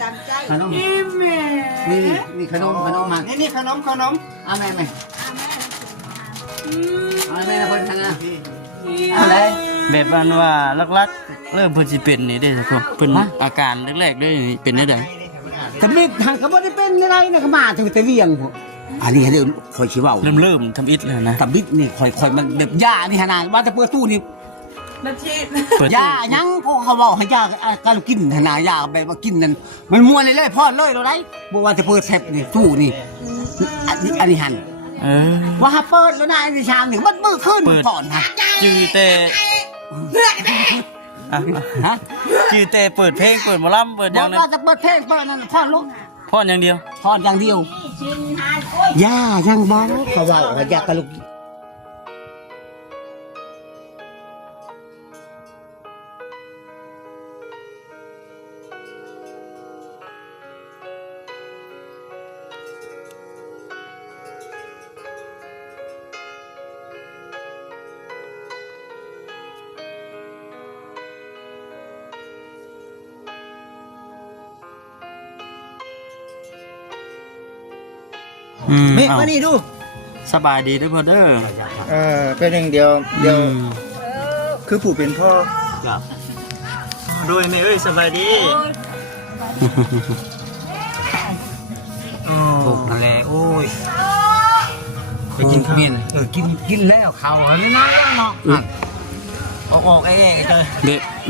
ตามใจ ขนมนี่ขนมมานี่ขนมเอาแม่เอาแม่คนทางนะอะไร แบบว่าลักๆเริ่มเพิ่นสิเป็นนี่เด้ทุกคนเพิ่นอาการแรกๆได้เป็นได้ใด แต่ไม่ทางก็บ่ได้เป็นอะไรนะก็มาถึงแต่เวียงพวกอันนี้เดี๋ยวคอยชี้ว่า เริ่มทำอิฐแล้วนะ กับบิ๊กนี่คอยมันแบบยานี่ขนาดว่าจะเปิดตู้นี่ นาที เปิด ยายังก็เขาบอกให้ยาการกินขนาดยาแบบว่ากินนั่นมันมัวเลยพ่อเลยเราได้บอกว่าจะเปิดแท็บนี่ตู้นี่อันนี้หัน ว่าเปิดแล้วนะไอ้ชามนี่มันมือขึ้นก่อนนะ จือแต่ฮะ จือแต่เปิดเพลงเปิดหมอลำเปิดอย่างนั้น ว่าจะเปิดเพลงเปิดนั่นพ่อลูก พออย่างเดียว พ่ออย่างเดียวย่ายังบ้าเขาว่าอยากกระลุกเมฆมานี่ดู สบายดีเด้อพ่อเด้อ เป็นอย่างเดียวคือผู้เป็นพ่อ ครับ โดยไม่เอ้ยสบายดี ถูกนั่นแหละโอ้ย ไปกินข้าว เมียนกินแล้วเขาอันนี้นะเนาะออกไอ้เจ้า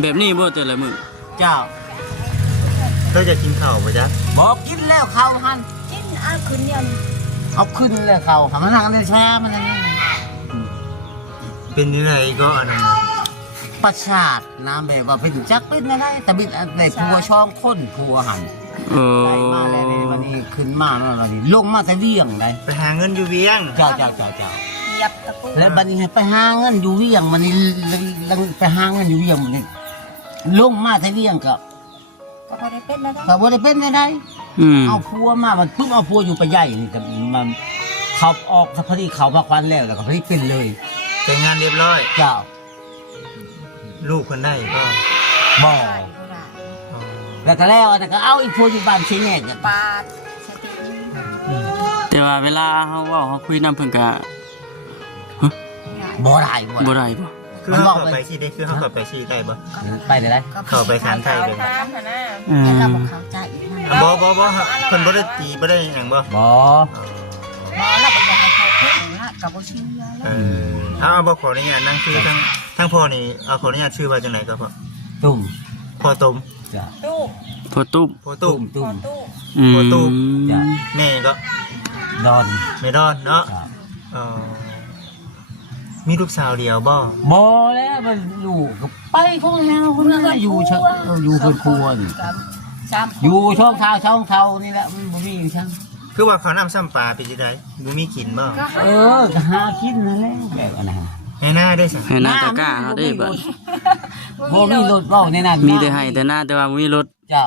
แบบนี้บ่แต่ละมื้อ เจ้า เราจะกินข้าวปะจ๊ะ บอกกินแล้วเขาหัน กินเอาคืนเดียว เอาขึ้นแล้วเขาหันหลังในแช่มันนี่ เป็นยังไงก็อันนั้น ประสาทน้ำแบบว่าเป็นจักเป็นอะไรแต่บิดในผัวช่องค้นผัวหันได้มาแล้ววันนี้ขึ้นมาแล้ววันนี้ลงมาแต่เวียงได้ ไปหาเงินอยู่เวียง เจ้า เหยียบตะปู แล้วบัดนี้ไปหาเงินอยู่เวียงมันนี่ไปหาเงินอยู่เวียงมันนี่ลงมาแต่เวียงก็ ก็พอได้เป็นแล้ว ก็บ่ได้เป็นได้ เอาพัวมามันปุ๊บเอาพัวอยู่ไปใหญ่นี่แต่มันเขาออกพอดีเขามาควันแล้วก็พอดีเป็นเลย แต่งงานเรียบร้อย เจ้า ลูกคนได้ก็ บ่ ได้ แล้วก็แล้วแต่ก็เอาอีกพัวอยู่บ้านเชียงแง่กัน ปาดสติ แต่ว่าเวลาเฮาเว้าเฮาคุยนำเพิ่นก็ บ่ได้ บ่ได้บ่ คือเขาเข้าไปที่ได้คือเขาเข้าไปที่ได้บ่ ไปได้ เข้าไปถามไทยเลย ถามนะ แต่เราบ่เข้าใจอีกนะ บ่เพิ่นบ่ได้ตีบ่ได้หยังบ่ บ่ มาแล้วก็อยากให้เขาเพิ่มนะกับบ่ชื่อแล้ว เอาบ่ขออนุญาตนั่งคือทั้งพ่อนี่เอาขออนุญาตชื่อว่าจังไหนก็พ่อ ตุ่ม พ่อตุ่ม จ้ะ ตู้ พอตุ๊บ พ่อตุ่ม ตุ่ม ตู้ พอตุ๊บ จ้ะ แม่ก็ ดอน ไม่รอดเนาะ จ้ะ มีลูกสาวเดียวบ่ บ่แล้วมันอยู่ก็ไปของเฮาคนนั้นอยู่เชอยู่เพิ่นครัวนี่ สาม อยู่ช่องเท้านี่แหละมันบ่มีอีกช่าง คือว่าเขานำซ้ำปลาไปที่ใดบ่มีกินบ่ ก็หากินนั่นแหละแบบนั้นนะ ให้หน้าได้สั่ง ให้หน้าตะกร้าเฮาได้บัด บ่มีรถเว้าในนั้น มีแต่ให้แต่หน้าแต่ว่าบ่มีรถ เจ้า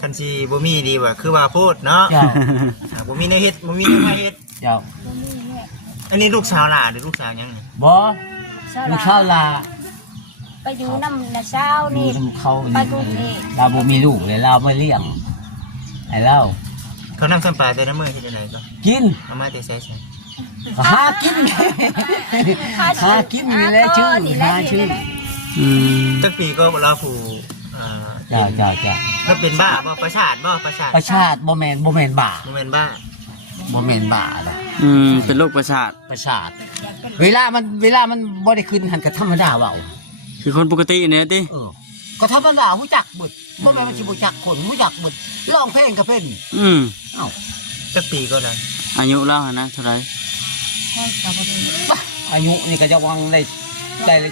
คันสิบ่มีดีกว่าคือว่าโพดเนาะ เจ้า บ่มีแนวเฮ็ดบ่มีแนวให้เฮ็ด เจ้า อันนี้ลูกสาวหล่าหรือลูกสาวยังนี่ บ่ลูกชาวลา ไปอยู่น้ำนาเช้า อยู่ นี่ ทำเขา ไป นี่ กรุงเทพ เราบ่มีลูกเลยเราไม่เลี้ยงให้เรา เขานำซ้ำปลาแต่ละมื้อเฮ็ดจังไดก็ กิน เอามาแต่ใส่ หากินหากินนี่แหละชื่อหาชื่อ จักปีก็เราผู้จ้าแล้วเป็นบ้าบ่ประสาทบ่ประสาท ประชาติบ่แม่นบ่า บ่แม่นบ้า บ่แม่นบ้าล่ะ เป็นโรคประสาท ประชาติเวลามันบ่ได้ขึ้นหันก็ธรรมดาเว้า คือคนปกติเนี่ยติ ก็ธรรมดาฮู้จักเบิดบ่แม่นว่าสิบ่จักคนฮู้จักเบิดร้องเพลงก็เป็น เอ้า จักปีก็แล้ว อายุเราหั่นนะเท่าไหร่ อายุนี่ก็จะวังได้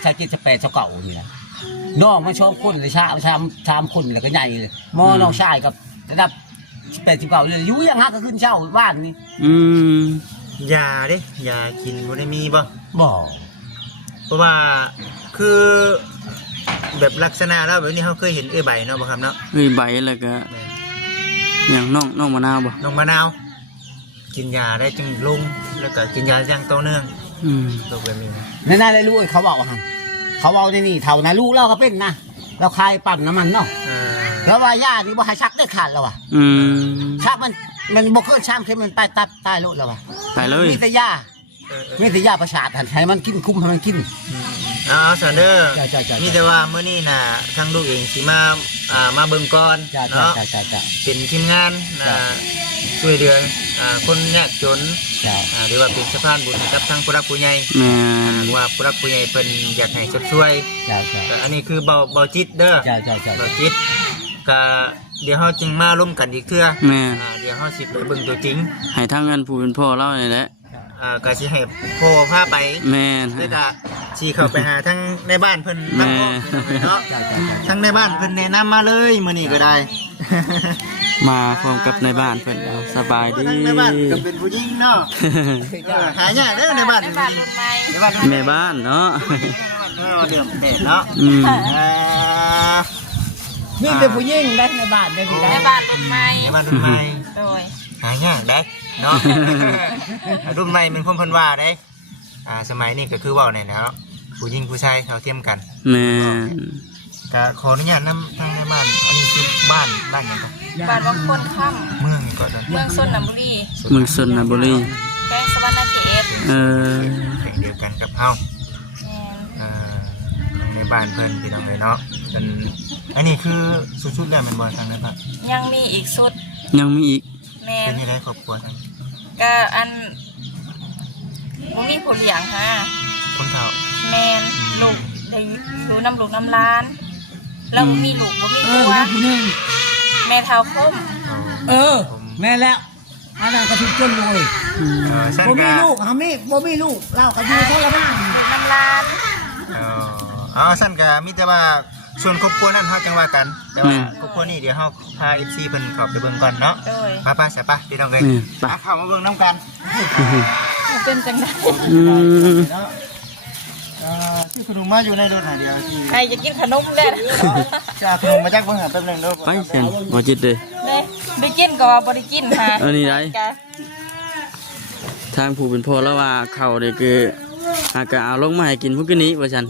ชากิจจะ8 เก่านี่นะน้องมันชอบคนเลยชามคนแล้วก็ใหญ่เลยมอน้องชายกับระดับ8 9เลยอยู่ยังฮักก็ขึ้นเช่าบ้านนี่ ยาเด้ยากินบ่ได้มีบ่ บ่ เพราะว่าคือแบบลักษณะแล้วแบบนี้เขาเคยเห็นใบเนาะบ่ครับเนาะ ใบแล้วก็อย่างน้องมะนาวบ่ น้องมะนาวกินยาได้จึงลงแล้วก็กินยาอย่างต่อเนื่องโรคแบบนี้ นั่นๆเลยลูกเขาบอกว่าเขาเอาในนี่เท่านะลูกเราก็เป็นนะเราคายปั่นน้ำมันเนาะ แล้วว่าย่านี่บ่ให้ชักได้ขาดแล้วว่ะ ชักมันบ่เกินชามเข็มมันไปตับตายโลดแล้วว่ะ ตายเลย มีแต่ยาประสาทหั่นให้มันกินคุ้มให้มันกิน เอาซันเดอร์ จ้ะๆๆ มีแต่ว่ามื้อนี้น่ะทางลูกเองสิมาเบิ่งก่อน จ้า เนาะ ๆ เป็นทีมงานช่วยเหลือคนยากจน ๆจ้า หรือว่าเป็นสะพานบุญกับทางผู้รักผู้ใหญ่ แม่ ว่าผู้รักผู้ใหญ่เพิ่นอยากให้ช่วย จ้า แต่อันนี้คือเบาจิตเด้อ จ้า เบาจิตก็เดี๋ยวเฮาจึงมาร่วมกันอีกเทื่อ แม่ เดี๋ยวเฮาสิไปเบิ่งตัวจริง ให้ทางเงินผู้เป็นพ่อเล่านี่แหละ ก็สิให้พ่อพาไป แม่น แล้วก็สิเข้าไปหาทั้งในบ้านเพิ่นนำเนาะทั้งในบ้านเพิ่นแนะนำมาเลยมื้อนี้ก็ได้ มาพร้อมกับในบ้านเพิ่นเอาสบายดี ทั้งในบ้านก็เป็นผู้หญิงเนาะหายากเด้อในบ้านเป็นผู้หญิงในบ้าน แม่บ้านเนาะ เดือดเด็ดเนาะ นี่เป็นผู้หญิงได้ในบ้านได้ดีได้ ในบ้านรุ่นใหม่ ในบ้านรุ่นใหม่ โดย หายากได้เนาะ รุ่นใหม่เป็นคนเพิ่นว่าได้สมัยนี้ก็คือเว้าเนี่ยเนาะผู้หญิงผู้ชายเขาเทียมกัน แม่น ก็ขออนุญาตนำทางในบ้านอันนี้คือบ้านหยังครับ บ้านวังคนค่ เมืองนี่ก่อนนะ ำเมืองส้นน้ำบุรี เมืองชนบุรี แกงสวรรณเขต เออ เป็นเดียวกันกับเฮา แม่น ในบ้านเพิ่นพี่น้องเลยเนาะเป็นอันนี้คือสุดๆแล้วแมันบ่ทางในบ้าน ยังมีอีกสุด ยังมีอีก แม่ เป็น นยังไงครอบครัวทาง ก็อันบ่มีผู้เลี้ยงฮะ คนเฒ่า แม่นลูกได้ดูน้ำลูกน้ำร้าน แล้วบ่มีลูกบ่มีตัว ผู้หญิง แม่เฒ่าคม แม่แล้วอันนั้นก็ถูกจนเลย สั้น บ่มี กา ลูกบ่มีลูกเราก็อยู่ทรมาน ลูกน้ำร้าน สั้นกามีแต่ว่าส่วนครอบครัวนั้นเฮาจังว่ากัน แต่ว่าครอบครัวนี้เดี๋ยวเฮาพา FC เพิ่นเข้าไปเบิ่งก่อนเนาะ โดย ไปๆใช่ปะพี่น้องเอ้ย นี่ไป เข้ามาเบิ่งนํกัน เป็นจังได๋ เนาะที่ขนมมาอยู่ในรถหาเดียวที่ ใครจะกินขนมแน่ จะขนมมาจากเบิ่งหาแป๊บนึงเด้อ ไปเช่นบ่จิตเด้ เด้ได้กินก็ว่าบ่ได้กินฮะ อันนี้ได้ จ้ะ ทางผู้เป็นพ่อแล้วว่าเขาเนี่ยคืออากาเอาลงมาให้กินพวกนี้ว่าฉัน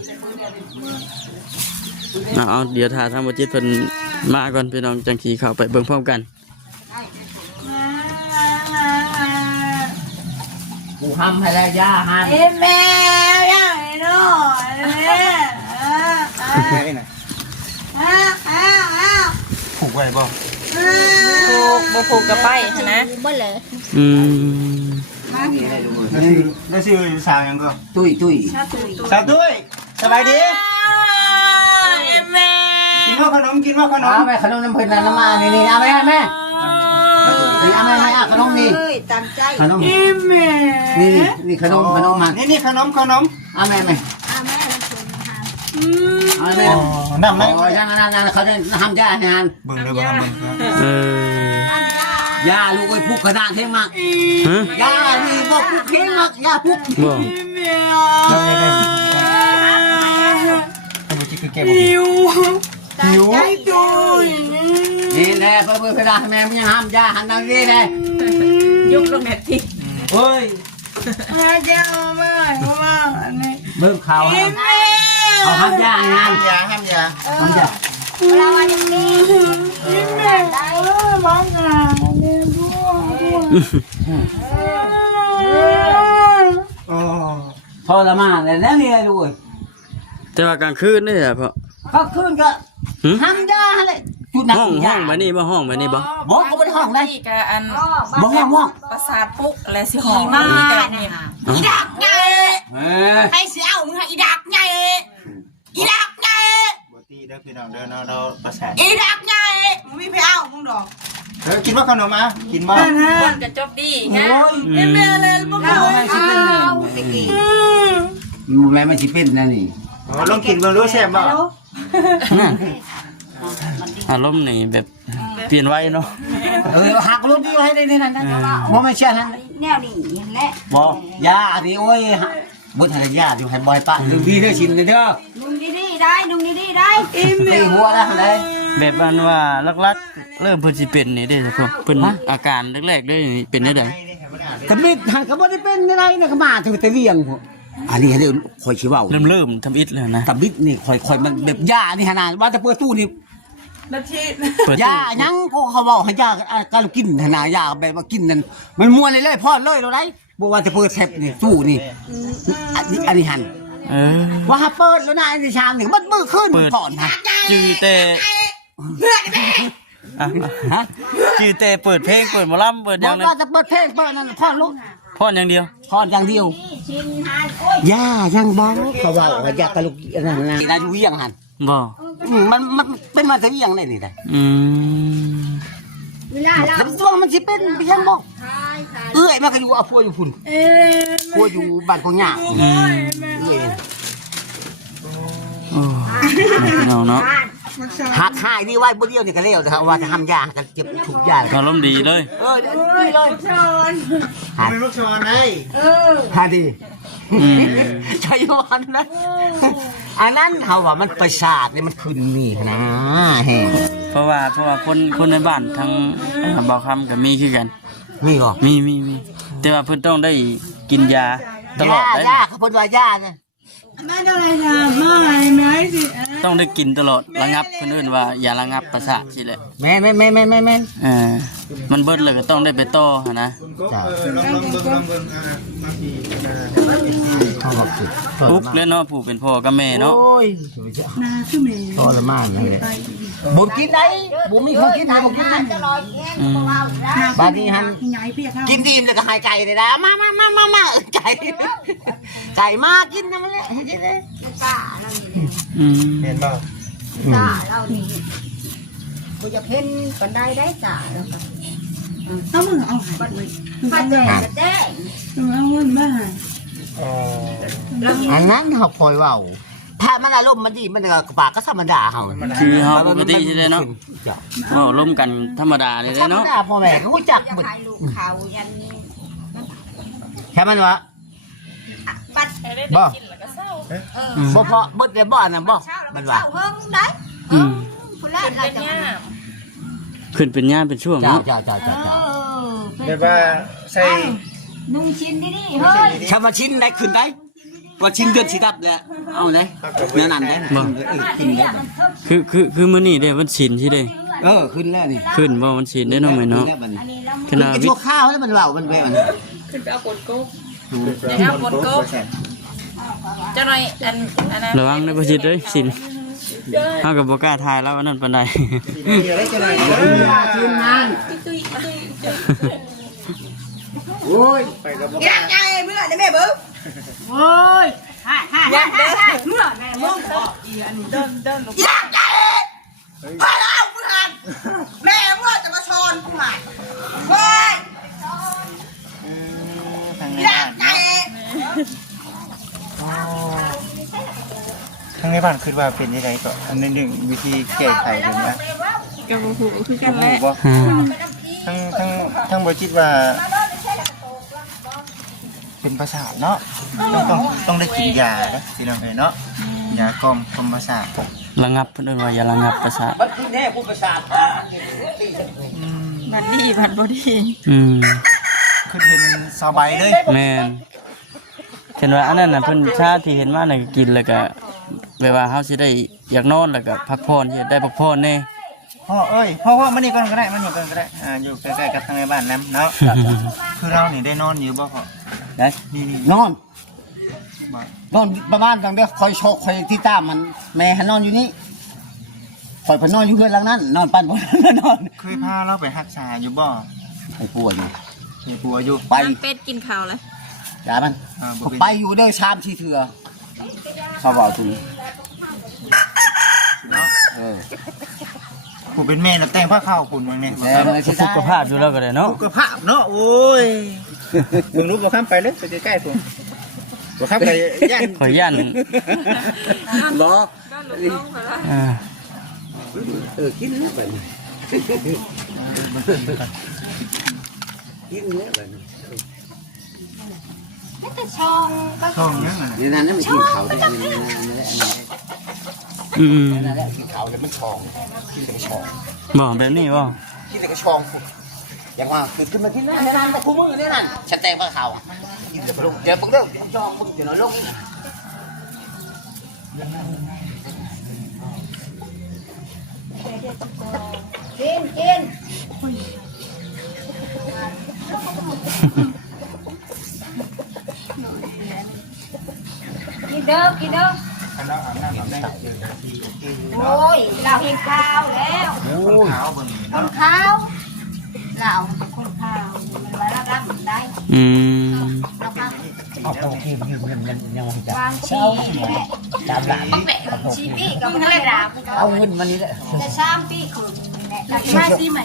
เอาเดี๋ยวถ้าทางบ่จิตเพิ่นมาก่อนพี่น้องจังขี่เข้าไปเบิ่งพร้อมกัน กูทำให้แล้วย่าหัน เอ้แม่ย่าให้น้อยแม่ ผูกไว้บ่ ผูกบ่ผูกกับไปหั่นนะ อืม แล้วชื่อสาวหยังก็ ตุ้ย สาวตุ้ยสบายดี แม่ กินว่าขนมกินว่าขนม เอาแม่ขนมน้ำเพิ่นน้ำมานี่เอาแม่นี่เอาแม่ขนมนี่ตามใจขนมนี่ขนมมัน นี่ขนม เอาแม่เอาแม่ น้ำไหม โอ้ยนั่นเขาจะทำย่าให้หัน เบิ่งเด้อบ่ครับ เออย่ าลูกไอ้พุกขนาดเท่มัก ฮะ ย่านี่บอกพุกเท่มักย่าพุก บ่ น้ำยังไงให้บ่จิคือแกบ่หิว นี่แหละเพื่อดาแม่มันยังห้ามย่าหันทางนี้เลย ยุกลงแม่ที่ เฮ้ยเบิ่งข่าวเอาห้ามย่าให้หัน ห้ามยา ห้ามย่า โอ้ ทรมานเลยนะเนี่ยลูก แต่ว่ากลางคืนนี่แหละพ่อ ก็ขึ้นก็ห้ามย่าเลยจุดนั้น ห้องแบบนี้บ่ห้องแบบนี้บ่ บอกก็ไม่ได้ห้องได้ ที่กะอัน บอกห้อง ประสาทปุ๊กอะไรสิหอมมาเนี่ยอีดักไง ให้เสียเอามึงให้อีดักไงอีดักไง บ่ตีเด้อพี่น้องเด้อเนาะเราประสาน อีดักไงมึงไม่ไปเอามึงดอก กินว่าขนมอ่ะกินบ่ คนจะจบดีไง แม่เลย มึง แม่ไม่ใช่เป็นแม่ไม่ใช่เป็นนะนี่ ลองกินเบิ่งดูแซ่บบ่ อารมณ์นี่แบบเปลี่ยนไว้เนาะ หักรถดีให้ได้นี่นั่นนะบอกไม่เชื่อนั่น แนวนี้เห็นแล้ว บอกยาดิโอ้ยบุญทายาอยู่ให้บอยปะดูดีเด้อชินเด้อ นุ่งดีๆได้นุ่งดีๆได้ ตีหัวแล้วเลย แบบอันว่าลักๆเริ่มเพิ่นสิเป็นนี่เด้ทุกคนเพิ่นอาการแรกๆเด้เป็นได้ได กระบิดหันกระบิดเป็นอะไรนะกระมาถือแต่เวียงพวกอันนี้เดี๋ยวคอยชี้ว่า เริ่มทำอิฐแล้วนะ กระบิดนี่คอยมันแบบยานี่ขนาดว่าจะเปิดตู้นี่ เปิด ยายังเขาบอกให้ยาการกินหนายาแบบว่ากินนั่นมันม่วนเลยพ่อเลยเราได้บอกว่าจะเปิดเทปนี่สู้นี่อันนี้หัน ว่าเปิดแล้วนะไอ้ชามนี่มันมือขึ้นก่อนฮะ จือแต่จือแต่เปิดเพลงเปิดหมอลำเปิดอย่าง บ นั้ อกว่าจะเปิดเพลงเปิดนั่นพ่อลูก พ่ออย่างเดียว พ่ออย่างเดียวย่ายังบ้องเขาว่าอยากกระลุกนั่นนะได้อยู่เวียงหัน บ่ มันเป็นมาจากเวียงได้นี่ได้ เวลาเรา แต่ตัวมันสิเป็นเพียงบ่เอ้ยมันก็อยู่เอาพัวอยู่พุ่นพัวอยู่บ้านของย่าเอ้ย โอ้พี่น้องเนาะ หักหายนี่ไว้บ่เดียวนี่ก็แล้วนะครับว่าจะทำยากันเจ็บทุกยา อารมณ์ดีเลย นี่เลยหา เป็นลูกชอนได้ หาดีใช่วันนะอันนั้นเขาว่ามันประสาทนี่มันขึ้นนี่นะแฮ เพราะว่าคนในบ้านทั้งบ่าวคำกับมีคือกัน มีบ่ มีแต่ว่าเพิ่นต้องได้กินยาตลอดเลย ยาเขาเพิ่นว่ายาเนี่ย ต้องได้กินตลอดระงับเพิ่นเอิ้นว่าอย่าระงับประสาทสิแหละ แม่มันเบิดเลยก็ต้องได้ไปต่อหั่นนะ ลองเบิ่งเขาบอกสิ ปุ๊บแล้วเนาะผู้เป็นพ่อกับแม่เนาะ โอ้ยทรมานเลยบ่กินได้บ่มีของกินให้บ่กินบางทีหันกินดีมแล้วก็หายไก่เลยนะมาไก่มากินนั่นแหละ เห็นบ่ จ่าเรานี่กูจะเพ่นปันได้ได้จ่าแล้วค่ะเอามือเอาปันแดงจะแจ้ง อันนั้นเขาพลอยเว้าถ้ามันอารมณ์มันดีมันก็ปากก็ธรรมดาเฮา คือเฮาปกติใช่ไหมเนาะเว้าร่วมกันธรรมดาเลย ธรรม เนาะ ดาพ่อแม่เขารู้จักหมด ถ่ายลูกเขายัน แค่มันวะ ปัด บ่บ่พอเบิดได้บ่นั่นบ่มันว่า เพิ่งได้คนแรกเราจะ ขึ้นเป็นย่ามเป็นช่วง จ้า เนาะ แบบว่าใส่ นุ่งชิ้นดีๆเฮ้ย ชาวชิ้นได้ขึ้นได้ว่าชิ้นเดือนสิดับแล้วเอาได้เนื้อนั่นได้ขึ้นได้ คือมื้อนี้เด้วันศีลที่เด้ ขึ้นแล้วนี่ ขึ้นบ่วันศีลได้เนาะแม่เนาะขณะ ไอ้ วิ พวกข้าวแล้วมันเว้ามันไปมัน ขึ้นไปเอาปนกุ๊กเดี๋ยวเอาปนกุ๊กเจ้าหน่อยอันนั้น ระวังได้บ่จิตเด้ยศีลเฮาก็บ่กล้าทายแล้วอันนั้นปานใด เดี๋ยวได้จะไหน ชิ้นนั้นโอ้ย ไปกับบ่ อยากใจเมื่อนี่แม่เบิ้ง โอ้ย อยากเมื่อแม่เบิ้งเดินอยากใจพาเราเมื่อแม่เมื่อจะมาชนกูหายเฮ้ย ทาง อ ใน ยา บ้าก น ใจ ทางในบ้านคิดว่าเป็นยังไงก็อันนึงวิธีแก้ไขแบบนี้ กับหูคือกันแหละ บ่ทั้งบ่คิดว่า เป็นประสาทเนาะต้องได้กินยาเด้อสิน้องเอ้ยเนาะยากล่อมประสาท ระงับเพิ่นเอิ้นว่าอย่าระงับประสาท มันขึ้นแน่ผู้ประสาท บัดดีบัดบ่ดี ขึ้นเป็นสบายเลย แม่นเห็นว่าอันนั้นน่ะเพิ่นชาที่เห็นมาน่ะกินแล้วก็แบบว่าเฮาสิได้อยากนอนแล้วก็พักผ่อนสิได้พักผ่อนแน่ พ่อเอ้ยพ่อว่ามันนี่ก่อนก็ได้มันอยู่ก่อนก็ได้อยู่ใกล้ๆกับทางในบ้านน้ำเนาะคือเรานี่ได้นอนอยู่บ่พ่อ ได้ นี่ นอนประมาณดังเดียวคอยโชคคอยที่ตามมันแม่หันนอนอยู่นี่คอยพนอนอยู่เพื่อนหลังนั้นนอนปั่นบนนอน เคยพาเราไปรักษาอยู่บ่ ไอ้ปวดนี่ มีปัวอยู่ ไป เป็ดกินข้าวแล้ว อย่ามัน บ่เป็น ไปอยู่เด้อชามที่เถื่อเขาบอกถึง เนาะ ผู้เป็นแม่น่ะแต่งผ้าขาวคุณมึงเนี่ย แต่มันสิ สุขภาพอยู่แล้วก็ได้เนาะ สุขภาพเนาะโอ้ยมึงรู้บ่ข้ามไปเลยไปใกล้ๆผมบ่ข้ามไปย่าน ขอยัน บ่ อ่า กินแล้วแบบนี้กินแล้วแบบนี้ ไม่แต่ช่อง ช่องยังไง นี่นั่นมันกินเขาได้นี่ นั่นแหละกินเขาแต่มันชองกินแต่กระชอง บ่แบบนี้บ่ กินแต่กระชองอย่างว่าคือขึ้นมากินนั่นนั่นแต่คู่มือนี่นั่นฉันแต่งผ้าขาวกินแต่กระลุกเดี๋ยวมึงเด้อชองมึงเดี๋ยวน้อยลงนี่ กินกินกินเด้อกินเด้อโอ้ยเราเห็นข้าวแล้ว โอ้ย คนข้าวเราคนข้าวมันไว้รับรับได้ อืม เราข้าว เอาโอเคมันยังไม่จับ วางชีนี่แหละ จับหลาน ชีปี้ก็ไม่ได้ด่า เอาเงินมานี่แหละ จะซ้ำปี้คืนนี่แหละเราไม่ซีใหม่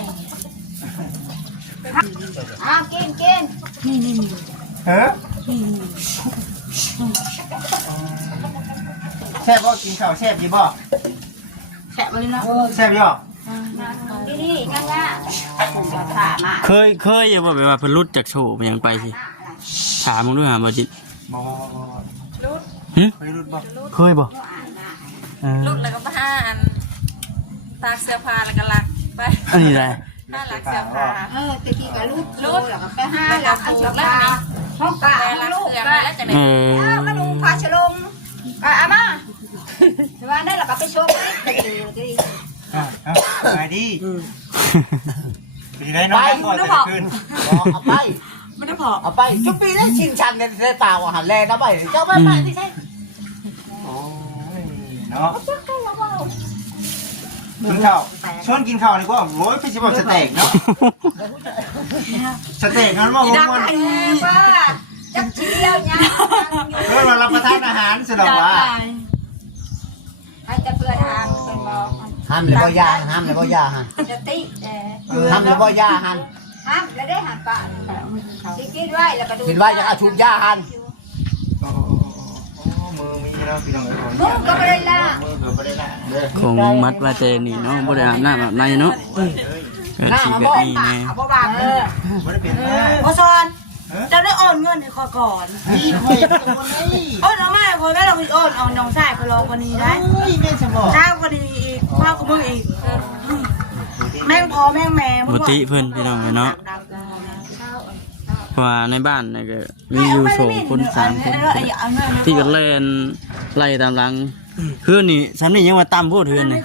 กินกินนี่ เฮ้อแซ่บบ่กินข้าวแซ่บดีบ่ แฉะไปเลยเนาะ แซ่บอยู่ นี่ง่ายๆจะถามมา เคยอยู่บ่แบบว่าเพิ่นรุดจากโชว์ไปยังไปสิถามมึงด้วยหาบ่จิ บ่ หึ เคยรุดบ่ เคยบ่เออ ลุดแล้วก็ผ้าอันตากเสื้อผ้าแล้วก็ลักไป อันนี้ได้ ผ้าลักเสื้อผ้า ตะกี้ก็รูดแล้วก็ไปห้าหลักเอาชุดละห้องกะ แต่ลัก ลูก เสื้อ ก็ มาแล้วจะไหน เออ กระดูพาชลงอามาว่าได้เราก็ไปชมดิ ไปดิปีได้น้อยก่อนจะขึ้น เอาไป ไม่ได้พอ เอาไปจุดปีได้ชิงชันในเปล่าหันแรงนะไปเจ้าไปไม่ใช่ โอ้ยเนาะกินข้าวชวนกินข้าวดีกว่าโอ้ยพี่ชิบอกสเต็กเนาะสเต็กนั้นว่าผมมัน ว่าจับเชียวเนี่ย เพื่อมารับประทานอาหารสำหรับว่า ให้จะเพื่อนอ่านเป็นบอก ห้ามเลยบ่ยาห้ามเลยบ่ยาหัน จะติ ห้ามเลยบ่ยาหัน ห้ามแล้วได้หันป่าที่กินไว้แล้วก็ดู เห็นว่าจะเอาชุบยาหัน มือมีแล้วพี่น้องเอ้ย มุ้งก็ไม่ได้ละ มือเกือบไม่ได้ละเด้อ คงมัดว่าแต่นี่เนาะบ่ได้อาบน้ำอาบในเนาะเกิดสิแบบนี้แน่ เอาบ่บางเออ ไม่ได้เปลี่ยนผ้า พอซอนจะได้โอนเงินให้คอก่อน พี่คอยตัวนี้ โอนเอาไม่พอแล้วเราไปโอนเอาน้องชายเขารอคนนี้ได้ เฮ้ยแม่สมบอก ช้าคนนี้อีกพ่อกับมึงอีกแม่งพอแม่งแม่ บ่ติเพิ่นพี่น้องเนาะเพราะว่าในบ้านน่ะก็มีอยู่2คน3คนที่ก็เล่นไล่ตามหลังเฮือนนี่ซ้ำนี่ยังว่าตามโพดเฮือนนี่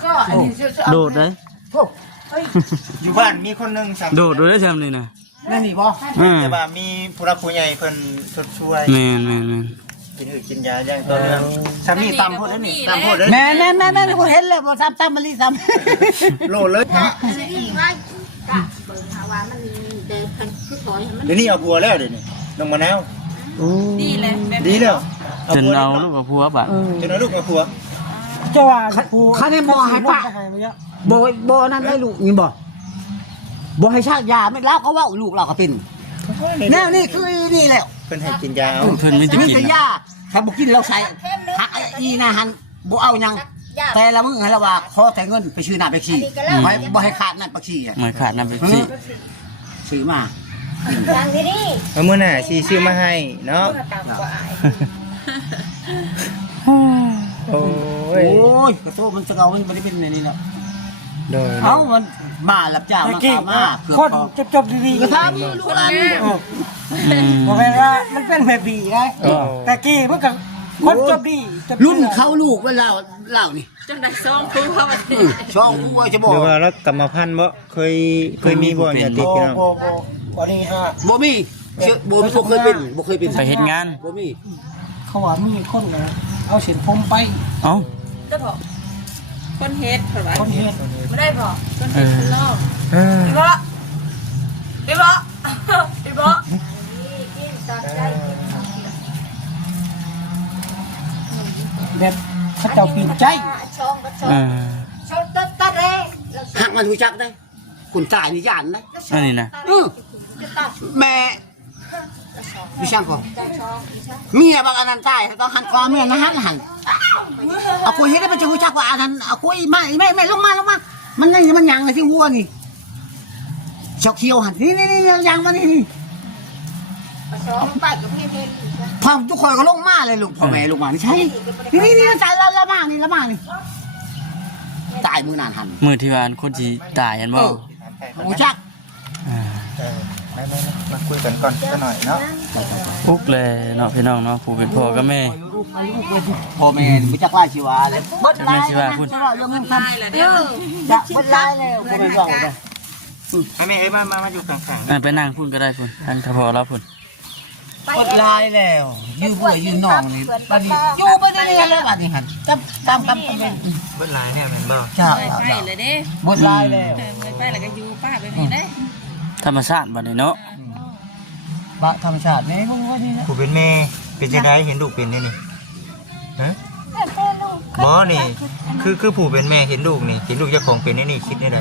โดดเด้ อยู่บ้านมีคนหนึงสั่ง โดดด้วยซ้ำนี่นะ นั่นนี่บ่ แต่ว่ามีผู้รักผู้ใหญ่เพิ่นชดช่วย แม่น กินอื่นกินยาอย่างต่อเนื่องสามีตามโพดนั่นนี่ตามโพดเด้อ แม่กูเห็นเลยบ่ซ้ำมันรีซ้ำ โลเลย ซีรีส์ไว้กะเปิดหาว่ามันเดินคือถอยมัน เดี๋ยวนี้เอาบัวแล้วเดี๋ยวนี้น้องมะนาว ดีเลย ดีแล้ว จนเอาลูกกับผัวบัด จนเอาลูกมาผัว เจ้าว่าเขาได้บ่ให้ป้าบ่นั่นได้ลูกนี่บ่ให้ชากยาไม่แล้วเขาว่าลูกเราก็เป็นแนวนี่คือนี่แหละ เพิ่นให้กินยาเอา เพิ่นไม่จะ นี่ กิน คือยาถ้าบ่กินเราใส่หักอีนะหันบ่เอายังแต่ละมึงให้ละว่าขอแต่เงินไปซื้อน้ำไปขี่ไม่บ่ให้ขาดน้ำไปขี่อ่ะ หมายขาดน้ำไปสิ ซื้อมา อย่างนี้ เอามื้อหน้าสิซื้อมาให้เนาะ ต่างกว่า โอ้ย โอ้ยกระโตมันจะเอามันบ่ได้เป็นอย่างนี้แล้ว โดย เอ้ามันมารับจ้างมาข้ามาคนจบดีๆก็ทำลูกหลาน บอกเลยว่ามันเป็นแบบดีไงแต่กี้เมื่อกับคนจบดี รุ่นเขาลูกเวลาเล่านี่ จนได้ซองคือเขา ช่องกูว่าจะบอ ห ก รือว่าแล้วกรรมพันธุ์บ่เคยมีบ่เนี่ยติดพี่น้อง วันนี้ฮะ บ่มีบ่เคยเป็นบ่เคยเป็น ไปเฮ็ดงาน บ่มี เขาว่ามีคนเอาเส้นผมไป เอ้า จะพอคนเฮ็ดเท่าไหร่ คนเฮ็ด ไม่ได้พอคนเฮ็ดคนนอก เออ พี่บ่พี่บ่ กินตัดใจ แบบเขาเจ้าปีนใจ ชองก็ชอ เอง อ ชองตัดแรง หักมันรู้จักได้คุณตายนี่ย่านนะ อันนี้นะ แม่พี่ช่างก่อนเมียบางอันนั้นตายต้องหันคอเมียนะหันเอาคุยให้ได้มันจะรู้จักว่าอันนั้นเอาคุยไม่ลงมามันนี่มันยังไงที่วัวนี่ชอกเขียวหันนี่ยังมานี่ ชองไปกับพี่เพล พอทุกคนก็ลงมาเลยลูกพ่อแม่ลงมานี่ใช่นี่ตายละมานี่ตายมือนานหัน มื้อที่ว่าคนสิตายอันบ่ รู้จัก มาคุยกันก่อนสักหน่อยเนาะ ปุ๊กเลยเนาะพี่น้องเนาะผู้เป็นพ่อกับแม่ รู้ ลูกเลยพ่อแม่ไม่จักไล่ชีวาเลยเบิด จะ ไล่ แม่สิว่าพุ่น เรื่องมันทำจะเบิดไล่เลยพ่อแม่บอกเลย ให้แม่เอ้ยมาอยู่กลาง ไปนั่งพุ่นก็ได้พุ่นทางทพอแล้วพุ่น เบิดไล่แล้วยืมเบื่อยืมน้องนี่บัดนี้อยู่ไปได้เลยบัดนี้หันตามกัน ๆเบิ้ลลายเนี่ยแม่นบ่ จ้า ไปเลยเด้ เบิดไล่แล้ว ไปแล้วก็อยู่ป้าไปนี่ได้ ธรรมชาติบัดนี้เนาะ บะธรรมชาตินี่พวกนี้นะ ผู้เป็นแม่เป็นจังไดเห็นลูกเป็นนี่ฮะบ่นี่คือผู้เป็นแม่เห็นลูกนี่เห็นลูกเจ้าของเป็นนี่คิดได้ได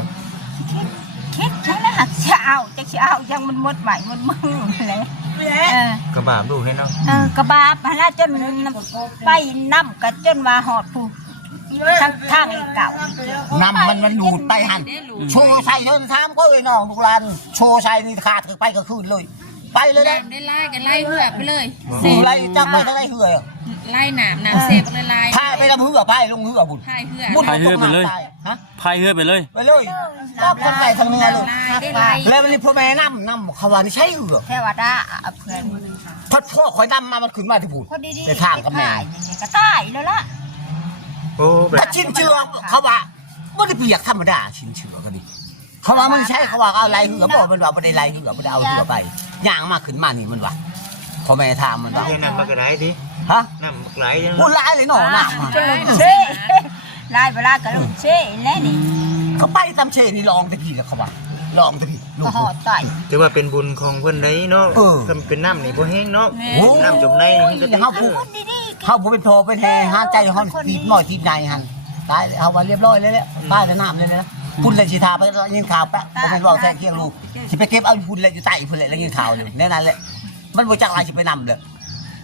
คิดฉันนะจะเอายังมันหมดใหม่หมดมือเลยเออก ระบาดลูกให้เนาะ กระบาพระจนไปน้ำกันจนมาหอดผู้ทางเก่า น้ำมันดูดไปหันโชว์ใส่เดินทามก็เลยน้องทุกลานโชว์ใส่นี่ขาดไปก็คืนเลย ไปเลยนะ ได้ไล่กันไล่เหือไปเลย ดูไรจับไปทั้งไรเหื่อย ไล่หนามน้ำเซฟเลยไล่ พาไปลำเหื่อไปลงเหื่อบุญ พายเหือ บุญฮะ พายเรือไปเลย ไปเลยก็คนไหนทางนี้เลย ได้ไล่ แล้วมันนี่พ่อแม่น้ำเขาว่านี่ใช่เหื่อ เทวดาเพื่อน พัดพ่อคอยน้ำมามันขึ้นมาที่บุญ คนดีๆ ในทางกับแม่ ก็ตายแล้วล่ะ โอ้แบ แต่ บ ชินเชือเขาว่าไม่ได้เปียกธรรมดาชินเชือก็ดีเขาว่ามันใช่เขาว่าเอาไรเหื่อบอกมันว่าไม่ได้ไรเหื่อไม่ได้เอาเหื่อไปย่างมาขึ้นมานี่มันว่าพ่อแม่ทำมันว่า เฮ็ดน้ำบักไหลดิ ฮะ น้ำบักไหลจัง บุญร้ายเลยหนอหน้ามา เช่ลายเวลากับลูกเช่แล้วนี่ เขาไปตามเชนี่ลองตะกี้แล้วเขาว่าลองตะกี้ลู ก็ ก หอดตาย ถือว่าเป็นบุญของเพิ่นได้เนาะ เออ ถ้าเป็นน้ำนี่บ่แห้งเนาะ โอ้ น้ำจมในนี่ก็ เขาผูก คนดีๆ เขาผูกเป็นโพเป็นแห่ห้าใจห้องทีบหน่อยทีบในหันตายเอาวันเรียบร้อยเลยแหละตายในน้ำเลยนะพุ่นเลยชีทาไปยิงข่าวแป๊ะก็เป็นว่าแท้เคียงลูกสิไปเก็บเอาพุ่นเลยอยู่ใต้พุ่นเลยแล้วยิงข่าวเลยแน่นั้นแหละมันบ่จักอะไรสิไปนำเลย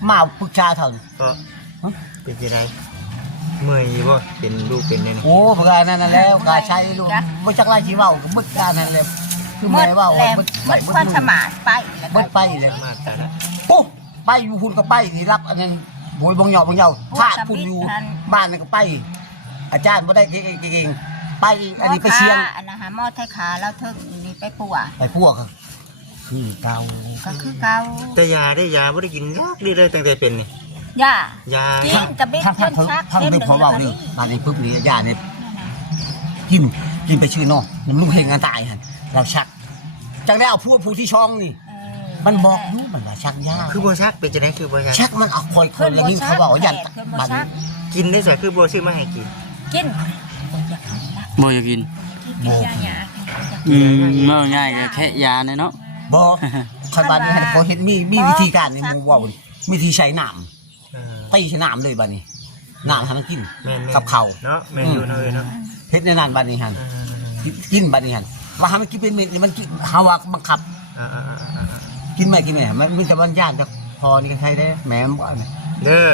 มาปรึกษาเถิง ก็เป็นจังไดเมื่อยบ่เป็นลูกเป็นแน่นี่ โอ้พวกนั้นนั่นแล้วกาใช้ลูกบ่จักอะไรสิเว้าก็มึดการนั่นเลยคือ หม แม่ ด ว่า แล้ว มึด หมดความสมานไปแล้ว มึดไปเลย มาแต่ละ ปุ๊บไปอยู่พุ่นก็ไปที่รับอันนั้นโวยบงเหยาบงเหยาถ้าพุ่นอยู่บ้านนั่นก็ไป อาจารย์บ่ได้เก่งไปอันนี้ไปเชียง อันนะฮะหม้อไทยขาแล้วเธอนี่ไปปัว ไปพวกคือเก่า ก็คือเก่า แต่ยาได้ยาบ่ได้กินยากดีเลยตั้งแต่เป็นนี่ ย่าย า กินกับเบ็ด ท่าน จนชัก ท่านนึกพอเบานี่ตอนนี้ปุ๊บนี่ยาเนี่ยกินไปชื่อน้องน้ำลูกเฮงกันตายหันเราชักจังได้เอาผู้ที่ช่องนี่มันบอกอยู่มันว่าชักยา คือบ่ชักเป็นจังไดคือบ่ชัก ชักมันเอาคอยคนแล้วยิ่งเขาบอกยันมัน กินได้ซะคือบ่ซื้อมาให้กิน กิน บ่อยากกิน โบ เมื่อง่ายก็แค่ยาเนี่ยเนาะ บอกคอยบ้านนี้พอเห็นมีวิธีการในหมู่ว่าวิธีใช้น้ำตีใช้น้ำเลยบ้านนี้น้ำทำมันกิน แม่นๆ กับเขา เนาะแม่นอยู่เนาะเอ้ยเนาะ เฮ็ดในนั้นบ้านนี้หันกินบ้านนี้หันว่าให้มันกินเป็นเม็ดนี่มันกินเฮาว่าบังคับ กินไหมมันมีแต่วันย่างจากพอนี่ก็ใช้ได้แหมมบ่เนี่ย เด้อ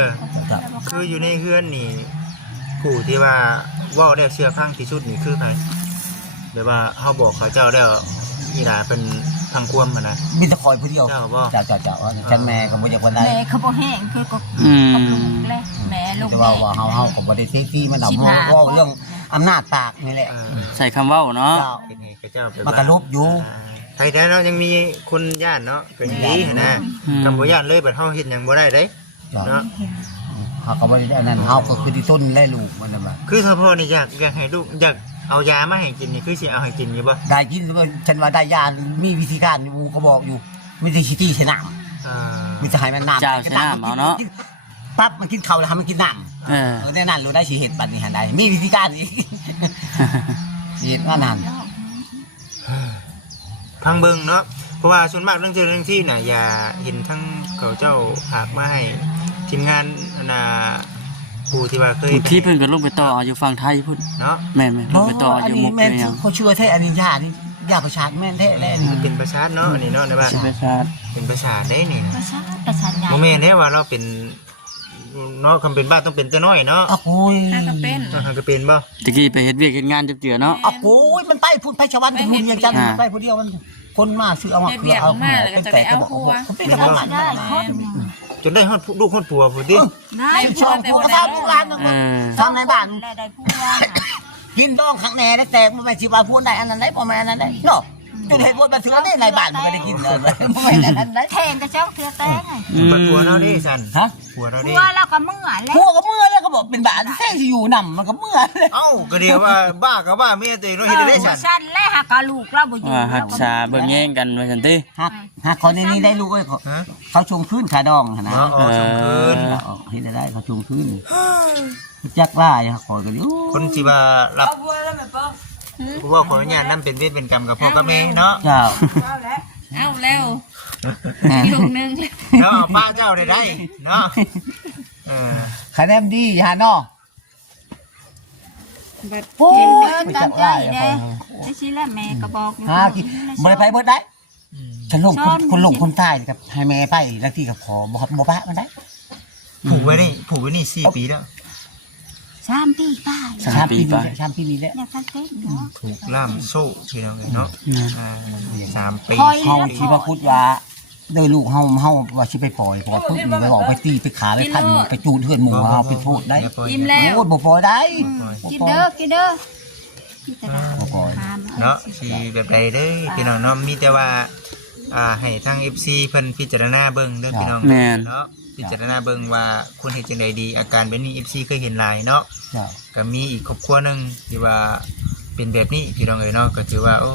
ครับ คืออยู่ในเฮือนนี่ผู้ที่ว่าเว้าได้เชื่อฟังที่สุดนี่คือไผแบบว่าเฮาบอกเขาเจ้าแล้วอีหลาเป็นทางความมันนะ มีแต่คอยผู้เดียว เจ้าบ่ เจ้าฉันแม่ก็บ่อยากวันใด แม่เขาบ่แห้งคือก็ อืม กับลูกเลยแม่ลูก แต่ แม่ ว่าเฮาก็บ่ได้เทที่มันเอาเว้าเรื่องอำนาจปากนี่แหละ ใส่คำเว้าเนาะ เจ้า เป็นไงกับเจ้าเป็น มันก็ลบอยู่ ไทยแต่เรายังมีคนย่านเนาะเป็นอย่างนี้นะกำบ่ย่านเลยบัดเฮาเฮ็ดหยังบ่ได้เด้เนาะ เฮาก็บ่ได้อันนั้นเฮาก็คือที่ต้นได้ลูกมันน่ะว่า คือถ้าพ่อนี่อยากให้ลูกอยากเอายามาให้กินนี่คือสิเอาให้กินอยู่บ่ ได้กินฉันว่าได้ยามีวิธีการอยู่ก็บอกอยู่มีแต่สิตี้ใช้น้ำ อ่า มีแต่ให้มันน้ำปั๊บมันกินข้าวแล้วให้มันกินน้ำ เออ แน่นอนรู้ได้สิเฮ็ดบัดนี้หันได้มีวิธีการอีกสิเฮ็ดว่านั่น พังเบิ่งเนาะเพราะว่าส่วนมากเรื่องเจอเรื่องที่น่ะอย่าเห็นทั้งเขาเจ้าฝากมาให้ทีมงานผู้ที่ว่าเคย ที่เพิ่นก็ลงไปต่ออยู่ฝั่งไทยพุ่น เนาะ แม่นๆลงไปต่ออยู่มุก แม่น เนี่ย เขาช่วยแท้อันนี้ยานี่ยาประชาชนแม่นแท้แหละนี่ เป็นประชาชนเนาะอันนี้เนาะในบ้าน ประชาชน เป็นประชาชนได้นี่ ประชาญา โมเมนต์เนี่ยว่าเราเป็นเนาะคำเป็นบ้านต้องเป็นตัวน้อยเนาะ อ้าวโอ้ย ถ้าก็เป็น ก็เป็นบ่ ตะกี้ไปเฮ็ดเวียกเฮ็ดงานจับเจือเนาะ อ้าวโอ้ยมันไปพุ่นไปชาวบ้านพุ่นยังจันไปผู้เดียวมันคนมาซื้อเอามาคือเอาเป็นแต่ก็บอกเป็นแต่ก็ ได้คน จนได้ฮอดลูกฮอดผัวผู้ที่ ได้ ชอบพวกกระทำทุกร้านนึง เออ ทำในบ้าน ได้ผู้ว่า กินดองข้างแน่ได้แต่มันไม่สิว่าพูดได้อันนั้นได้บ่แม่นอันนั้นได้เนาะ จุดเห็นบนมาถึงได้ในบ้านมันก็ได้กินเลยไม่นั้นได้ แทงกระเจ้าเทือแตง บัดผัวเราดิสัน ฮะ ผัวเราดิ หัวเราก็มึงอ่ะแล้ว พวกก็เมื่อแล้วก็บอกเป็นบ้านแท้ที่อยู่นำมันก็เมื่อเลย เอ้าก็เดียวว่าบ้ากับบ้าเมียตัวเองเนาะเฮ็ดได้สัน สั้นและหักกะลูกเราบ่อยู่ ว่าหักษาเบิ่งแย่งกันว่าซั่นติ ฮักคนนี้ได้ลูกเอ้ย ฮะ เขาชงขึ้นขาดองนะ เนาะออกสมคืน เห็นได้เขาชงขึ้นจักว่าอย่าขอกันอยู่ คนที่ว่ารับ เอาบัวแล้วแม่เปิ้ล ผู้ว่าขออนุญาตนำเป็นเวทเป็นกรรมกับพ่อกับแม่เนาะ เจ้า เอาแล้ว เอาแล้วลูกนึง เนาะป้าเจ้าได้เนาะคะแนนดีฮะเนาะ บัด โอ้ เดินตามใจเด้ไอ้สิแล้วแม่ก็บอกอยู่ ฮะกี่บ่ได้ไปเบิดได้ฉันลงคนลงคนใต้กับให้แม่ไปแล้วที่กับขอบ่ปะมันได้ ผูกไว้นี่4 ปีแล้ว 3 ปีป้า 3 ปีนี้แล้ว เนี่ยคันเต้นเนาะ ถูกล่ามโซ่พี่น้องเนาะ3 ปี เฮาที่ว่าพูดว่าโดยลูกเฮาว่าสิไปปล่อยเพราะว่าปุ๊บนี่ไปบอกไปตีไปขาไปพันไปจูดเฮือนหมู่เฮาไปโทษได้ ยิ้มแล้ว โอ้บ่พอได้ กินเด้อกินเด้อกินแต่ บ่พอ เนาะสิแบบใดเด้อพี่น้องเนาะมีแต่ว่าให้ทาง FC เพิ่นพิจารณาเบิ่งเด้อพี่น้องเนาะพิจารณาเบิ่งว่าควรเฮ็ดจังไดดีอาการแบบนี้ FC เคยเห็นหลายเนาะ เจ้า ก็มีอีกครอบครัวหนึงที่ว่าเป็นแบบนี้พี่น้องเอ้ยเนาะก็ถือว่าโอ้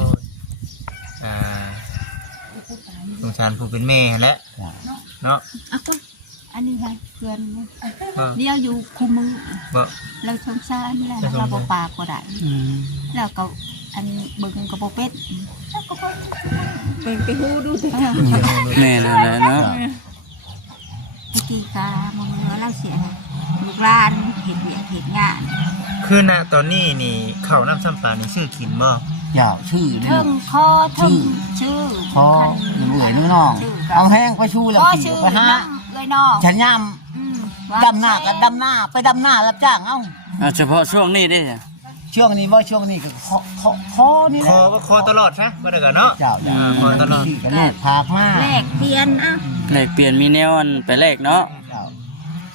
สงสารผู้เป็นแม่แหละเนาะ เอาก็อันนี้ค่ะเพื่อน บ่ เดียวอยู่คุมมือ บ่ เราสงสารแล้วเราบ่ปากบ่ได้แล้วก็อันเบิ่งก็บ่เป็ดแล้วก็บ่เป็นไปฮู้ดูแต่ แม่นั่นแหละเนาะ ตะกี้กามึงเราเสียลูกหลานเฮ็ดเวียกเฮ็ดงาน คือณตอนนี้นี่ข้าวน้ำซ้ำปลานี่ซื้อกินบ่ เจ้าชื่อนี่ เทิงคอเทิงชื่อ พอเบื่อน้องเอาแห้งไปชูแล้ว ก็ ขี่ ชื่อ ไปหา น้องเอ้ยน้อง ฉันย่ำดำหน้ากับดำหน้าไปดำหน้ารับจ้างเอ้า เฉพาะช่วงนี้เด้ ช่วงนี้ว่าช่วงนี้ก็คอนี่แห ค ละ อคอตลอดซะบ่ได้ก็เนาะ เจ้า คอตลอด กับลูกพากมา แลกเปลี่ยนอ่ะ แลกเปลี่ยนมีแนวอันไปแลกเนาะ เจ้า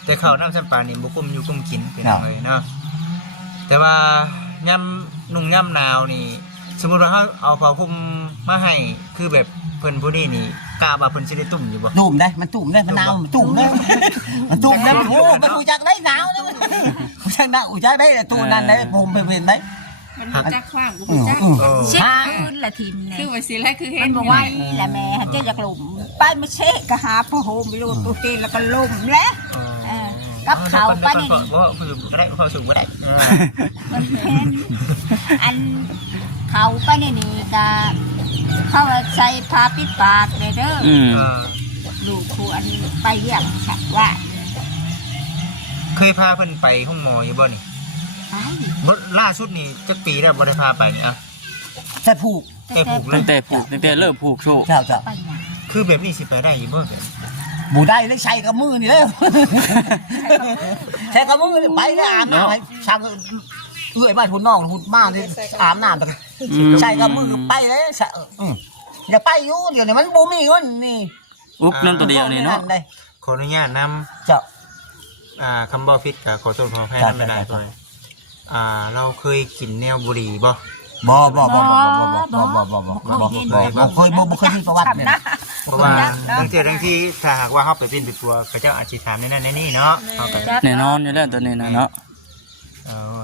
แต่ข้าวน้ำซ้ำปลานี่บ่กุ้มอยู่กุ้มกินพี่น้องเอ้ยเนาะแต่ว่าย่ำนุ่งย่ำหนาวนี่สมมุติว่าเฮาเอาผ้าห่มมาให้คือแบบเพิ่นผู้นี้นี่กล้าว่าเพิ่นสิได้ตุ่มอยู่บ่ ตุ่มได้มันตุ่มได้มันหนาวมันตุ่มได้มันตุ่มได้มันโอ้มันอูจักได้หนาวนะมันอูจักได้อูจักได้ตู้นั้นได้ผมไปเป็นได้ มันบ่จักขว้างกูบ่จัก เช็ดคืนละทีมเนี่ คือย ว่าสิแลคือเห็ มัน นบอกว่าแหละแม่เจ้าอยากลมไปไม่เช็ดก็หาผ้าห่มไปโลดตัวเต้นแล้วก็ลมแล้ว กับเขาไปนี่ ว่าคือบ่ได้เขาสูงบ่ได้ มันเป็นอันเขาไปนี่นี่ก็เขาใส่ผ้าปิดปากเลยเด้อ ลูกครูอันไปเยี่ยมฉันว่า เคยพาเพิ่นไปห้องหมออยู่บ่นี่ ไป บ่ล่าสุดนี่จักปีแล้วบ่ได้พาไปนี่อ่ะ แต่ผูก แกผูกเล ตั้ ย งแต่ผูกตั้งแต่เริ่มผูกโชว์ เจ้าเจ้า ไปไหน คือแบบนี้สิไปได้อยู่บ่แบบ บูได้เลยใช้กับมือนี่เลยใช้กับมือไปได้อาบน้ำช่างเอื้อยบ้านหุ่นน้องหุ่นมาที่อาบน้ำแต่ใช้กับมือไปเลยอย่าไปอยู่เดี๋ยวนี้มันบูมีเงินนี่ อุ๊บนั่นตัวเดียวนี่เนาะ ขออนุญาตนำ เจ้า คำบ่ผิดก็ขอโทษขออภัยนำไม่ได้ด้วยเราเคยกินแนวบุหรี่บ่ บ่เคยมีประวัติเลย เพราะว่าบางทีถ้าหากว่าเฮาไปเป็นเป็นตัวเขาเจ้าอาจสิถามในนั้นในนี่เนาะเฮาก็ แน่นอนอยู่แล้วตัวนี้นะเนาะ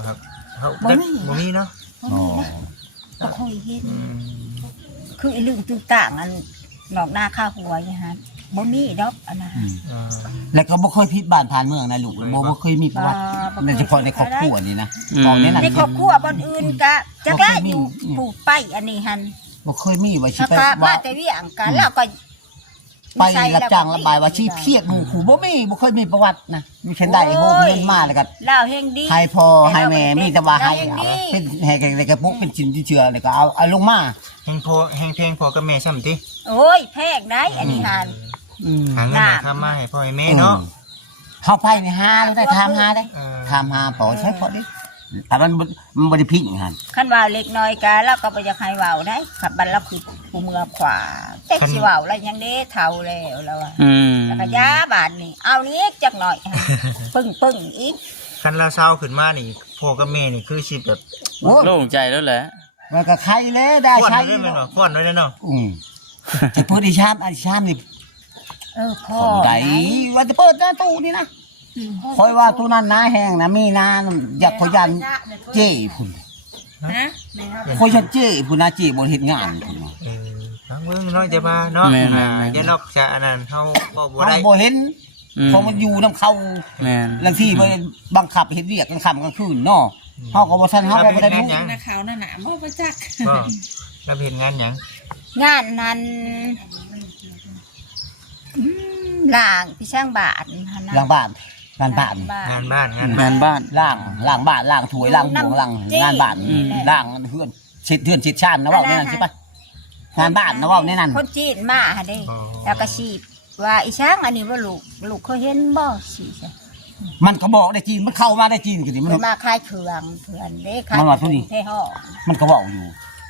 ครับเฮาบ่มีเนาะ ก็ค่อยเห็นคือไอ้เรื่องต่างๆอันนอกหน้าข้าหัวอย่างนั้นบ่มีดอกอันนั้น แล้วก็บ่เคยพิษบ้านผ่านเมืองนะลูกบ่เคยมีประวัติโดยเฉพาะในครอบครัวนี่นะตอนนี้นะ ในครอบครัวบนอื่นก็จะได้อยู่ปลูกไปอันนี้หัน บ่เคยมีว่าสิ ถ้า ไป ก็มา ว่า แต่เวียงกันแล้วก็ ไปรับจ้างระบายว่าชีเพียกหมู่ขู่บ่เคยมีประวัตินะมีเช่นได้โฮมเงินมาแล้วก็ เล่าเฮงดี ให้พ่อให้แม่มีแต่ว่าให้เป็นให้อะไรกระปุกเป็นชิ้นที่เชื่อแล้วก็เอาลงมา แฮงเพลงพอกับแม่ซ้ำติ โอ้ยแพงได้อันนี้หัน หาเงินหาค่ามาให้พ่อให้แม่เนาะ เฮาไปนี่หาได้ถามหาได้ถามหาปอใช้พอดิแต่มันบ่ได้พิงหั่น คันว่าเล็กน้อยกันแล้วก็บ่อยากให้เว้าได้ขับบันแล้วคือผู้เมืองขวาแต่สิเว้าแล้วยังเด้เฒ่าแล้วแล้วว่าแล้วก็ยาบาดนี่เอานี้จักหน่อยปึ้งอีก คันเราเช้าขึ้นมานี่พ่อกับแม่นี่คือสิแบบ โอ้ โล่งใจแล้วแหละ มันก็ใครเลยได้ ควน ใช้ ด้วยแม่นบ่ควนด้วยเนาะ จะเปิดอีชามอันชามนี่ พ่อ ไดว่าจะเปิดหน้าตู้นี่นะคอยว่าตู้นั้นน้าแห้งนะมีน้าอยากขยันเจ้พุ่น ฮะ คอยจะเจ้พุ่นนะเจ้บนเฮ็ดงานพุ่น ทางเมืองเนาะจะมาเนาะอย่าลอกจะอันนั้นเฮาบ่บ่ได้ เขาบ่เห็นพอมันอยู่นำเขา แม่น บางทีมันบังคับเฮ็ดเวียกกลางค่ำกลางคืนเนาะเฮาก็บ่ทันเฮาก็บ่ได้รู้ นักข่าวหน้าบ่ประจักษ์ ก็รับเห็นงานหยัง งานนั้นล่างพี่ช่างบาท ล้างบ้านงานบ้าน งานบ้าน งานบ้าน ล้างบ้านล้างถ้วยล้างหม้อล้างงานบ้านล้างเฮือนเช็ดเฮือนเช็ดชานนะเว้าในนั้นใช่ปะงานบ้านนะเว้าในนั้น คนจีนมาหาเด้แล้วก็ชีพว่าอีช่างอันนี้ว่าลูกเคยเห็นบ่สิใช่ มันก็บอกได้จีนมันเข้ามาได้จีนก็ดิมัน มาขายเครื่องเด้ขาย มันว่าเท่านี้ เท่ห่อ มันก็บอกอยู่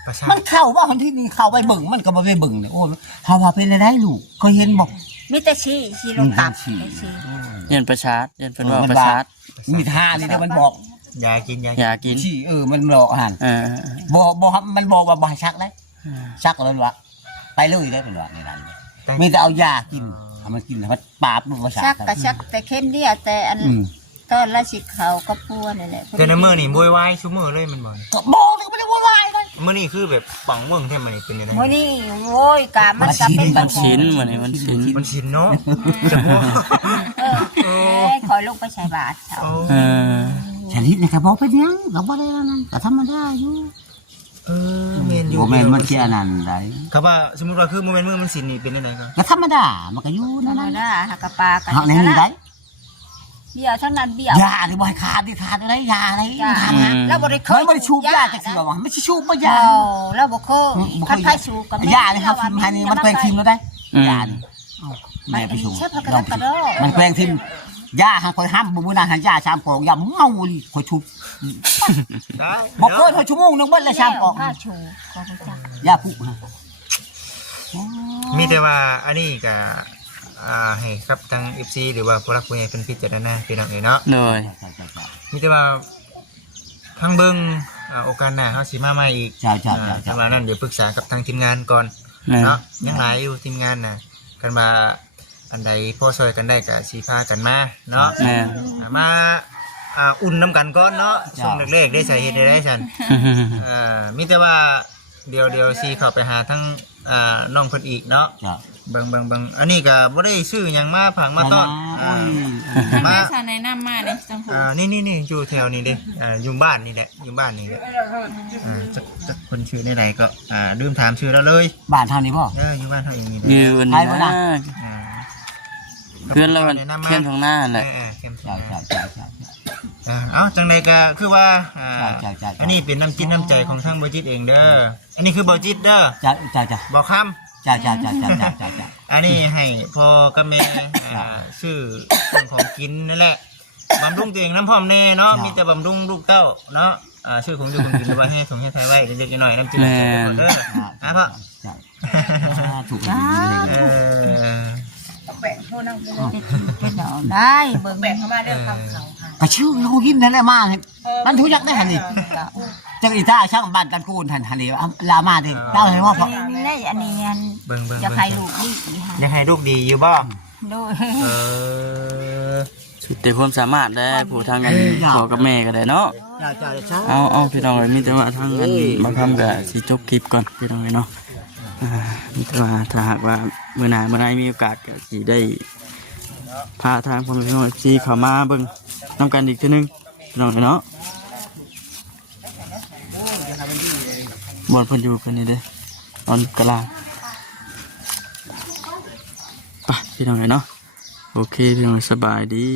ประชา มันเข้าว่าคนที่นี่เข้าไปเบิ่งมันก็บ่ไปเบิ่งเนี่ยโอ้เฮาว่าเป็นอะไรลูกเคยเห็นบ่ มีแต่ชีลงตับ ชี้ ชี เรียนประชาร์เรียนเป็นว่า มัน ประ ว่า ชาร์ มีท่านี่เด้อมันบอก ยากิน อยากกิน ชี้มันบอกอาหาร บ่มันบอกว่าบ่ให้ชักเลยชักแล้วว่าไปเลยได้เป็นว่าในนั้นมีแต่เอายากินเอามันกินแล้วมันปราบมันก็ ชักกะชักแต่เข้มเดียวแต่อันตอนละสิเขาก็ปัวนี่แหละ แต่ในมื้อนี่บ่วายซุมื้อเลยมันบ่ ก็บอกเลยก็ไม่ได้ว่าลายเลย มื้อนี้คือแบบปังเมืองแท้มันเป็นจังได๋ มื้อนี้โว้ยกะมันจะเป็น มันชิ้นเหมือนมันชิ้น มันชินเนาะจะบ่ คอยลงไปใส่บาตรเขา เออ ชนิดนี่ก็บอกเป็นยังก็บ่ได้นั่นก็ธรรมดาอยู่ แม่นอยู่ บ่แม่นมันสิอันนั้นได้ ครับว่าสมมุติว่าคือมื้อมื้อมันสินนี่เป็นจังได๋ก็ ก็ธรรมดามันก็อยู่ ธร นั่น รม น่ะ ดาหากะปลากัน เฮาในนี้ได้ เบี้ยวเท่านั้นเบี้ยวย านี่บ่ให้ขาดอะไรยาอะไรทำนะ แล้วบ่ได้เค มัน ย บ่ได้ชูบยาจักสิว่ามันสิชูบบ่ยา แล้วบ่เคยคันไผสูกับ ยานี่ครับทิมให้นี่มันแปลงทิมแล้วได้ยานี่แม่ไปชูมันแปลงทิมยาหาคอยห้ามบ่มื้อนั้นหายาชามกองยาเมาลิคอยชุบ ได้ บ่เกินชั่วโมงนึงเบิดแล้วชามกอง ผ้าชูก็รู้จัก ยาปุ๊ฮะ มีแต่ว่าอันนี้ก็ให้ครับทาง FC หรือว่าผู้รักผู้ใหญ่เป็นพิจารณาพี่น้องเอ้ยเนาะ เลย มีแต่ว่าทางเบิ่งโอกาสหน้าเฮาสิมาใหม่อีก จ้า ทางนั้นเดี๋ยวปรึกษากับทางทีมงานก่อน แม่ เนาะยังหลายอยู่ทีมงานน่ะกันมาอันใดพอช่วยกันได้ก็สิพากันมาเนาะ แม่ มาอุ่นน้ำกันก่อนเนาะช่วงแรกๆได้ใส่เฮ็ดได้ซั่นมีแต่ว่าเดี๋ยวสิเข้าไปหาทั้งน้องเพิ่นอีกเนาะ จ้า เบิ่งอันนี้ก็บ่ได้ซื้อหยังมาผังมาต้อนมา แม่สาแนะนำมาเลยจังหู นี่อยู่แถวนี้เด้อยู่บ้านนี่แหละอยู่บ้านนี่แหละจักคนชื่อไหนๆก็ลืมถามชื่อแล้วเลย บ้านเท่านี้บ่ อยู่บ้านเฮาเองนี่ ยืน ใครวะ นะ น่ะ เพื่อนเราเข้มทางหน้าแหละ เข้ม จ้า จังใดก็คือว่า จ้า อันนี้เป็นน้ำจิ้มน้ำใจของทางบ่จิตเองเด้ออันนี้คือบ่จิตเด้อ จ้า บ่คำ จ้า อันนี้ให้พ่อกับแม่ซื้อของกินนั่นแหละบำรุงตัวเองน้ำพร้อมแน่เนาะมีแต่บำรุงลูกเต้าเนาะซื้อของอยู่ของกินไว้ให้ถุงให้ไทยไว้เล็กๆน้อยๆน้ำจิ้มเด้อพ่อ ถูก แบ่งโทษนั่งได้เบิ่ง แบ่งเข้ามาเด้อคำเขาค่ะ ก็ชื่อเรากินนั่นแหละมามันทุยักได้หันนี่จังอีท่าช่างบ้านกันกูนหันนี่ลามาดิเล่าให้ว่าเพราะ นี่อันนี้ เบิ่ง จะให้ลูกดี อยากให้ลูกดีอยู่บ่ ด้วย สุดแต่ความสามารถได้ผู้ทางกันพ่อกับแม่ก็ได้เนาะ จ้า เอาพี่น้องเลยมีแต่ว่าทางนั้นบางคำก็สิจบคลิปก่อนพี่น้องเลยเนาะมีแต่ว่าถ้าหากว่าเมื่อไหร่มีโอกาสก็สิได้พาทางพ่อแม่พี่น้องซีเข้ามาเบิ่งน้ำกันอีกทีนึงพี่น้องเลยเนาะบอนเพิ่นอยู่กันนี่เด้ตอนกลางไปพี่น้องเลยเนาะโอเคพี่น้องสบายดี